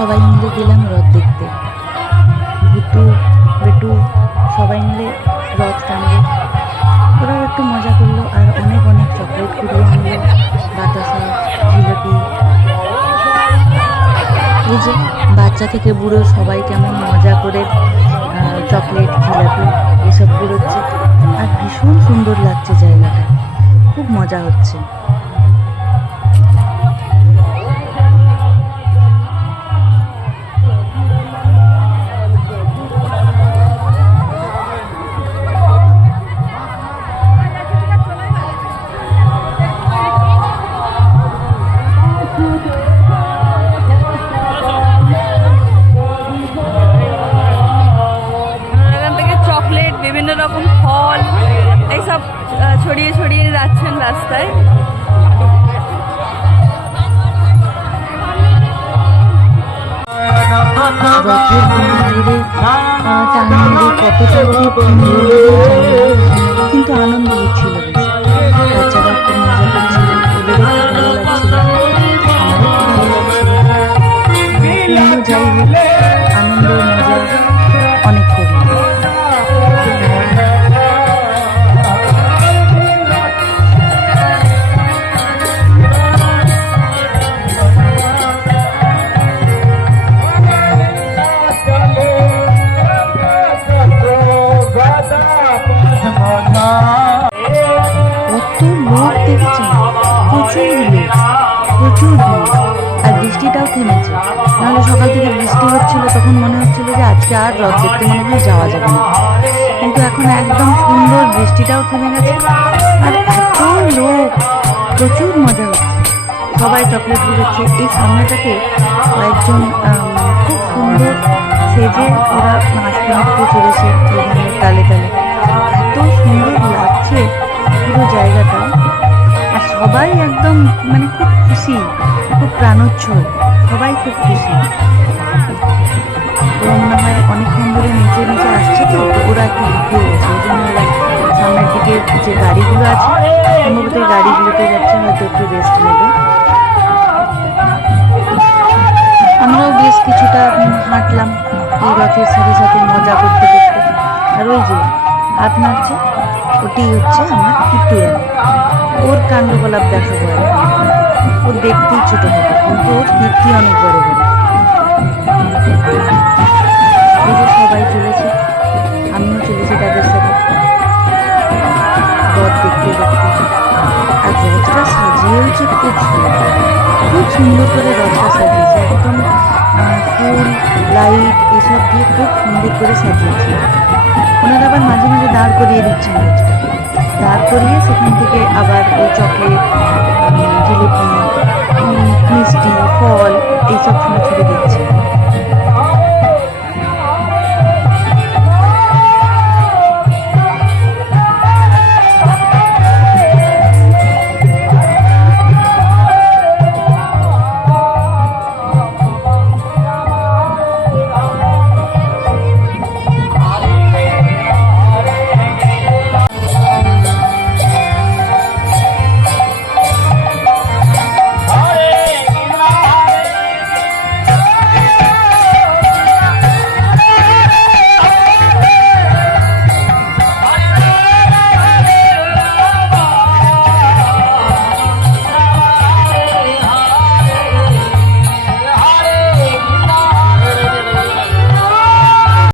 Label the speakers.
Speaker 1: সবাই মিলে গেলাম রথ দেখতে। ভুতু বেটু সবাই মিলে রথ টানলো। ওরাও একটু মজা করল আর অনেক অনেক চকলেট কুড়িয়ে আনলো, বাতাসা, জিলাপি। এই যে বাচ্চা থেকে বুড়ো সবাই কেমন মজা করে চকলেট জিলাপি এসব কুড়োচ্ছে আর ভীষণ সুন্দর লাগছে জায়গাটা। খুব মজা হচ্ছে।
Speaker 2: ছড়িয়ে ছড়িয়ে যাচ্ছেন রাস্তায়।
Speaker 1: কিন্তু আনন্দ হচ্ছিল বেশ প্রচুর আর বৃষ্টিটাও থেমেছে। নাহলে সকাল থেকে বৃষ্টি হচ্ছিল, তখন মনে হচ্ছিল যে আজকে আর রথ দেখতে মনে হয় যাওয়া যাবে না। কিন্তু এখন একদম সুন্দর বৃষ্টিটাও থেমে গেছে আর এত লোক, প্রচুর মজা হচ্ছে। সবাই চকলেট ঘুরেছে এই সামনেটাতে কয়েকজন খুব সুন্দর সেজে ওরা নাচতে নাচতে চলেছে তালে তালে। এত সুন্দর লাগছে পুরো জায়গাটা। সবাই একদম মানে খুব খুশি, খুব প্রাণোচ্ছল, সবাই খুব খুশি। ওরা মনে হয় অনেকক্ষণ ধরে নিচে নিচে আসছে তো ওরা একটু ঢুকিয়ে গেছে। ওই জন্য ওরা সামনের দিকে যে গাড়িগুলো আছে, সম্ভবত এই গাড়িগুলোতে যাচ্ছে হয়তো একটু রেস্ট নেবে। আমরাও বেশ কিছুটা হাঁটলাম, এই রথের সাথে সাথে মজা করতে করতে। আর ওই যে হাত নাড়ছে ওটি হচ্ছে আমার কিট্টু ওর কাণ্ডকলাপ দেখাবো ও দেখতেই ছোট হবে, কিন্তু ওর কীর্তি অনেক বড় বড় সবাই চলেছে, আমিও চলেছি তাদের সাথে। রথ দেখতে দেখতে আর রথটা সাজিয়েওছে খুব সুন্দর। খুব সুন্দর করে রথটা সাজিয়েছে, একদম ফুল, লাইট, এসব দিয়ে খুব সুন্দর করে সাজিয়েছে। ওনারা আবার মাঝে মাঝে দাঁড় করিয়ে দিচ্ছেন। দাঁড় করিয়ে সেখান থেকে আবার ওই চকলেট